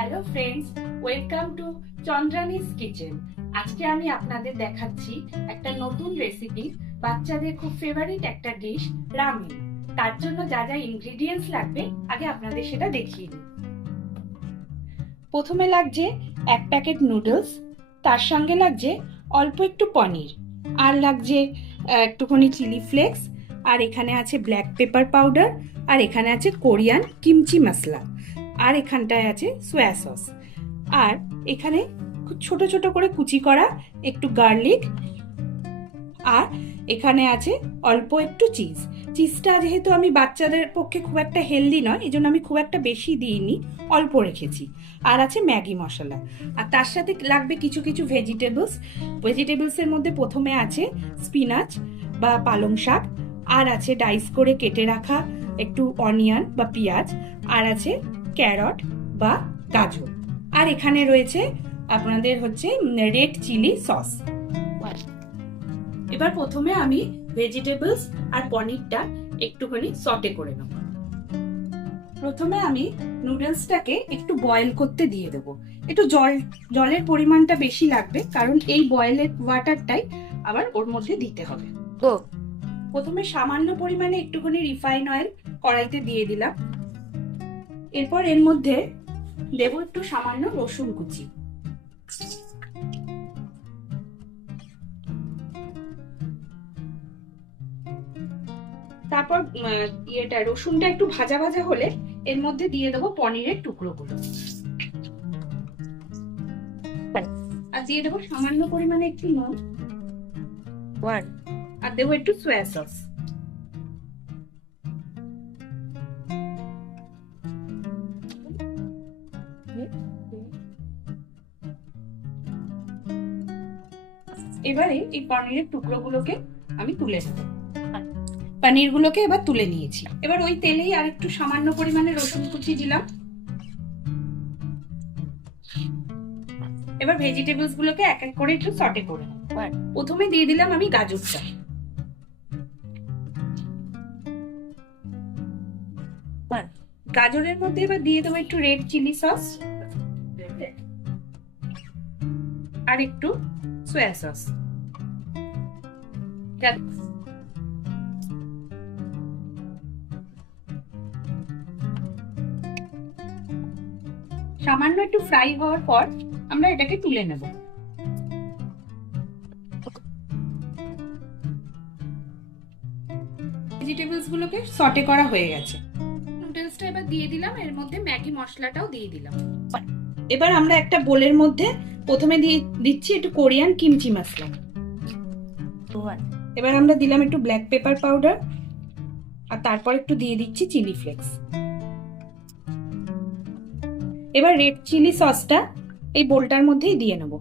Hello friends, welcome to Chandrani's kitchen. আজকে আমি আপনাদের দেখাচ্ছি একটা নতুন রেসিপি, বাচ্চাদের খুব ফেভারিট একটা ডিশ, রামেন। তার জন্য যা যা ইনগ্রেডিয়েন্টস লাগবে আগে আপনাদের সেটা দেখিয়ে দিই। প্রথমে লাগছে 1 প্যাকেট নুডলস, তার সঙ্গে লাগছে অল্প একটু পনির, আর লাগছে একটুখানি চিলি ফ্লেক্স, আর এখানে আছে ব্ল্যাক পেপার পাউডার, আর এখানে আছে কোরিয়ান কিমচি মশলা, আর এখানটায় আছে সোয়া সস, আর এখানে ছোট ছোট করে কুচি করা একটু গার্লিক, আর এখানে আছে অল্প একটু চিজ। চিজটা যেহেতু আমি বাচ্চাদের পক্ষে খুব একটা হেলদি নয়, এই জন্য আমি খুব একটা বেশি দিইনি, অল্প রেখেছি। আর আছে ম্যাগি মশলা, আর তার সাথে লাগবে কিছু কিছু ভেজিটেবলসের মধ্যে প্রথমে আছে স্পিনাচ বা পালং শাক, আর আছে ডাইস করে কেটে রাখা একটু অনিয়ন বা পেঁয়াজ, আর আছে ক্যারট বা গাজর, আর এখানে রয়েছে আপনাদের হচ্ছে রেড চিলি সস। এবার প্রথমে আমি ভেজিটেবলস আর পনিরটা একটুখানি সটে করে নেব। প্রথমে আমি নুডলসটাকে একটু বয়েল করতে দিয়ে দেবো। একটু জলের পরিমাণটা বেশি লাগবে, কারণ এই বয়েলের ওয়াটারটাই আবার ওর মধ্যে দিতে হবে। প্রথমে সামান্য পরিমাণে একটুখানি রিফাইন অয়েল কড়াইতে দিয়ে দিলাম। এরপর এর মধ্যে দেব একটু সামান্য রসুন কুচি, তারপর রসুনটা একটু ভাজা ভাজা হলে এর মধ্যে দিয়ে দেবো পনিরের টুকরোগুলো, আর দিয়ে দেবো সামান্য পরিমাণে একটু নুন, আর দেবো একটু সোয়া সস। এবারে এই পনিরের টুকরোগুলোকে আমি তুলে নেব। পনিরগুলোকে এবার তুলে নিয়েছি। এবার ওই তেলেই আর একটু সামান্য পরিমাণে রসুন কুচি দিলাম। এবার ভেজিটেবলস গুলোকে এক এক করে একটু সটে করে নেব। প্রথমে দিয়ে দিলাম আমি গাজরটা, গাজরের মধ্যে এবার দিয়ে দেবো একটু রেড চিলি সস আর একটু সোয়া সস। সামান্য একটু ফ্রাই হওয়ার পর আমরা এটাকে তুলে নেব। ভেজিটেবলস গুলোকে সটে করা হয়ে গেছে। নুডলসটা এবার দিয়ে দিলাম, এর মধ্যে ম্যাগি মশলাটাও দিয়ে দিলাম। এবার আমরা একটা বোলের মধ্যে প্রথমে দিচ্ছি একটু কোরিয়ান কিমচি মশলা, এবার আমরা দিলাম একটু ব্ল্যাক পেপার পাউডার, আর তারপর একটু দিয়ে দিচ্ছি চিলি ফ্লেক্স। এবার রেড চিলি সসটা এই বোলটার মধ্যেই দিয়ে নেব।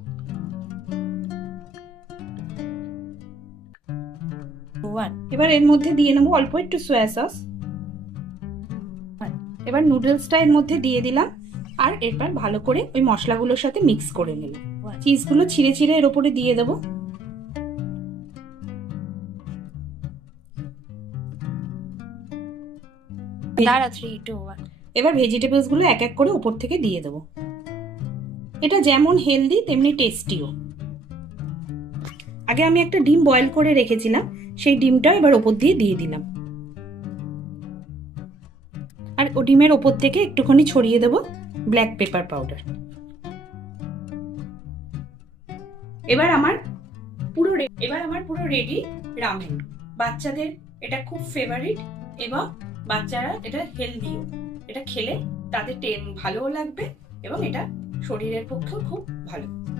এবার এর মধ্যে দিয়ে নেব অল্প একটু সোয়া সস। এবার নুডলসটা এর মধ্যে দিয়ে দিলাম, আর এরপর ভালো করে ওই মশলাগুলোর সাথে মিক্স করে নিলাম। চিজগুলো ছিঁড়ে ছিঁড়ে এর উপরে দিয়ে দেবো। এবার ভেজিটেবলস গুলো এক এক করে উপর থেকে দিয়ে দেবো। এটা যেমন হেলদি তেমনি টেস্টিও। আগে আমি একটা ডিম বয়েল করে রেখেছিলাম, সেই ডিমটা এবার ওপর দিয়ে দিলাম, আর ও ডিমের ওপর থেকে একটুখানি ছড়িয়ে দেবো ব্ল্যাক পেপার পাউডার। এবার আমার পুরো রেডি রামেন। বাচ্চাদের এটা খুব ফেভারিট, এবং বাচ্চারা এটা হেলদিও। এটা খেলে তাদের ভালোও লাগবে, এবং এটা শরীরের পক্ষেও খুব ভালো।